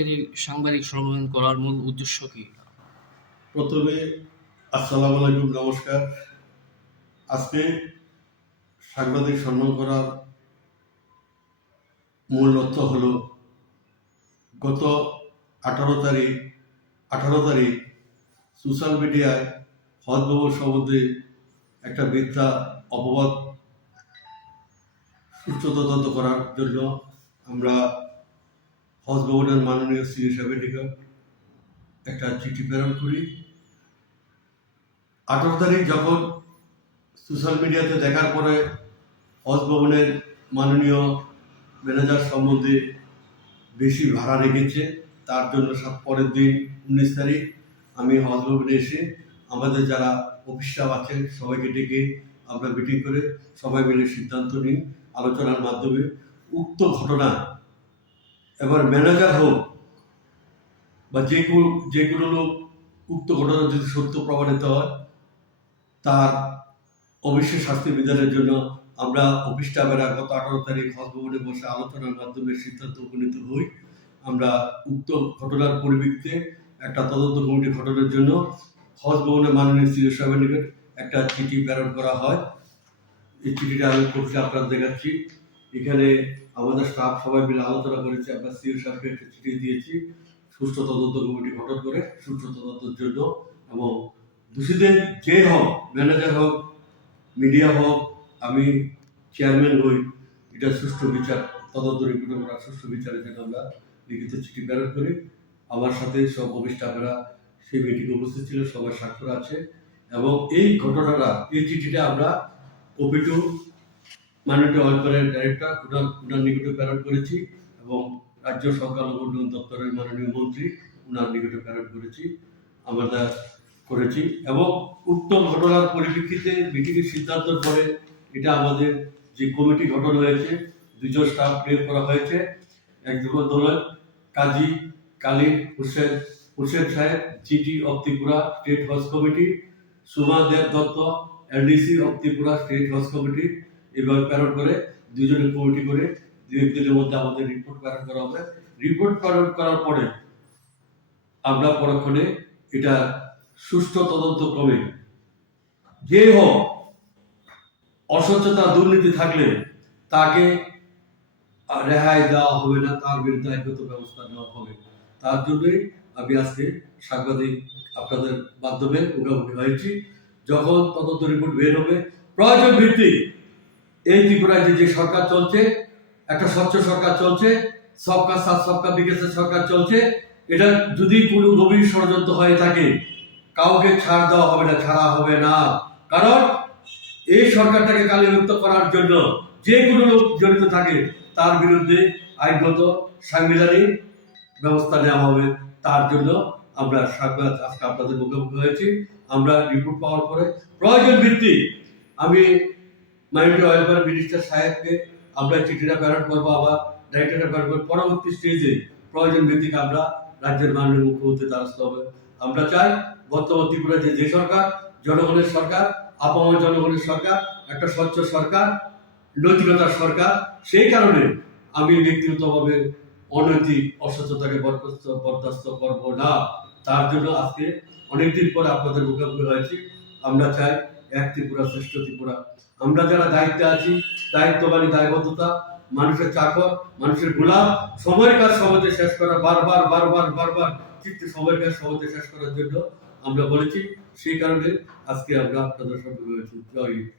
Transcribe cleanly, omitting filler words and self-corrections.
আজকের এই সাংবাদিক সম্মেলন করার মূল উদ্দেশ্য কি? প্রথমে আসসালামু আলাইকুম, নমস্কার। আজকে সাংবাদিক সম্মেলন করার মূল লক্ষ্য হলো গত 18 তারিখ সোশ্যাল মিডিয়ায় হজ ভবন সম্বন্ধে একটা মিথ্যা অপবাদ সুষ্ঠু তদন্ত করার জন্য আমরা হজ ভবনের মাননীয় সিএ সাহেবের নিকট একটা চিঠি প্রেরণ করি। 18 তারিখ যখন সোশ্যাল মিডিয়াতে দেখার পরে হজ ভবনের মাননীয় ম্যানেজার সম্বন্ধে বেশি ভাড়া রেখেছে, তার জন্য পরের দিন 19 তারিখ আমি হজ ভবনে এসে আমাদের যারা অফিস স্টাফ আছে সবাইকে ডেকে আমরা মিটিং করে সবাই মিলে সিদ্ধান্ত নিই আলোচনার মাধ্যমে উক্ত ঘটনা এবার ম্যানেজার হোক বা যে কোনো লোক উক্ত ঘটনা যদি সত্য প্রমাণিত হয় তার অবশ্যই শাস্তি বিধানের জন্য আমরা অফিস স্টাফেরা গত 18 তারিখ হজ ভবনে বসে আলোচনার মাধ্যমে সিদ্ধান্ত উপনীত হই। আমরা উক্ত ঘটনার পরিপ্রেক্ষিতে একটা তদন্ত কমিটি গঠনের জন্য হজ ভবনের মাননীয় সিও সাহেবের নিকট একটা চিঠি প্রেরণ করা হয়। এই চিঠিটা আমি কপি আপনারা দেখাচ্ছি। এখানে আমাদের স্টাফ সবাই মিলে আলোচনা করেছে, আমরা সিও সাহেবকে একটা চিঠি দিয়েছি সুষ্ঠু তদন্ত কমিটি গঠন করে সুষ্ঠু তদন্তের জন্য, এবং দোষীদের যে হোক, ম্যানেজার হোক, মিডিয়া হোক, আমি চেয়ারম্যান হই, এটা সুষ্ঠু বিচার তদন্ত রিপোর্ট করা সুষ্ঠু বিচারের জন্য আমরা লিখিত চিঠি প্রেরণ করি। আমার সাথে সব অফিস স্টাফেরা সেই মিটিংয়ে উপস্থিত ছিল, সবার স্বাক্ষর আছে। এবং এই ঘটনাটা, এই চিঠিটা আমরা কপি টু মাননীয় ওয়েলফেয়ার ডাইরেক্টর উনার নিকটে প্রেরণ করেছি এবং রাজ্য সংখ্যালঘু উন্নয়ন দপ্তরের মাননীয় মন্ত্রী উনার নিকটে প্রেরণ করেছি, আমরা করেছি। এবং উক্ত ঘটনার পরিপ্রেক্ষিতে মিটিংয়ের সিদ্ধান্তের পরে এটা আমাদের যে কমিটি গঠন হয়েছে, দুজন স্টাফ নিয়োগ করা হয়েছে। একজন হলেন কাজী কালিম হোসেন সাহেব, GT of Tripura state Haj committee, Suma Deb Dutta, LDC of Tripura state Haj committee. এভাবে প্রেরণ করে দুজনের কমিটি করে 2-1 দিনের মধ্যে আমাদের রিপোর্ট প্রেরণ করা হবে। রিপোর্ট প্রেরণ করার পরে আমরা পরক্ষণে এটা সুষ্ঠু তদন্ত ক্রমে যে হোক অস্বচ্ছতা দুর্নীতি থাকলে তাকে রেহাই দেওয়া হবে না, তার বিরুদ্ধে আইনগত ব্যবস্থা নেওয়া হবে। তার জন্যই আমি আজকে সাংবাদিক আপনাদের মাধ্যমে মুখোমুখি হয়েছি। যখন তদন্ত রিপোর্ট বের হবে, প্রয়োজন ভিত্তিক এই ত্রিপুরায় যে সরকার চলছে, একটা স্বচ্ছ সরকার চলছে, সবকা সাথ সবকা বিকাশের সরকার চলছে, এটা যদি কোনো গভীর ষড়যন্ত্র হয়ে থাকে কাউকে ছাড় দেওয়া হবে না, ছাড়া হবে না। কারণ এই সরকারটাকে কালিমুক্ত করার জন্য যে কোনো লোক জড়িত থাকে তার বিরুদ্ধে আইনগত সাংবিধানিক ব্যবস্থা নেওয়া হবে। তার জন্য আমরা আজকে আপনাদের মুখোমুখি হয়েছি। আমরা রিপোর্ট পাওয়ার পরে প্রয়োজন ভিত্তিক আমি মাইনরিটি ওয়েলফেয়ার মিনিস্টার সাহেবকে আমরা চিঠিটা প্রেরণ করবো, আবার ডাইরেক্টরটা প্রেরণ করবো। পরবর্তী স্টেজে প্রয়োজন ভিত্তিক আমরা রাজ্যের মাননীয় মুখ্যমন্ত্রীর দ্বারস্থ হবে। আমরা চাই বর্তমান ত্রিপুরা যে সরকার, জনগণের সরকার, আপামর জনগণের সরকার, একটা স্বচ্ছ সরকার, নৈতিকতার সরকার। সেই কারণে আমি ব্যক্তিগতভাবে অনৈতিক অসচ্ছতাকে বরদাস্ত করব না। তার জন্য আজকে অনেকদিন পরে আপনাদের মুখোমুখি হয়েছি। আমরা চাই এক ত্রিপুরা শ্রেষ্ঠ ত্রিপুরা। আমরা যারা দায়িত্বে আছি, দায়িত্ববানী, দায়বদ্ধতা, মানুষের চাকর, মানুষের গোলাম, সময়ের কাজ সমাজে শেষ করা, বারবার চিত্তে সময়ের কাজ সমাজে শেষ করার জন্য আমরা বলেছি। সেই কারণে আজকে আমরা আপনাদের সঙ্গে রয়েছি। জয় হিন্দ।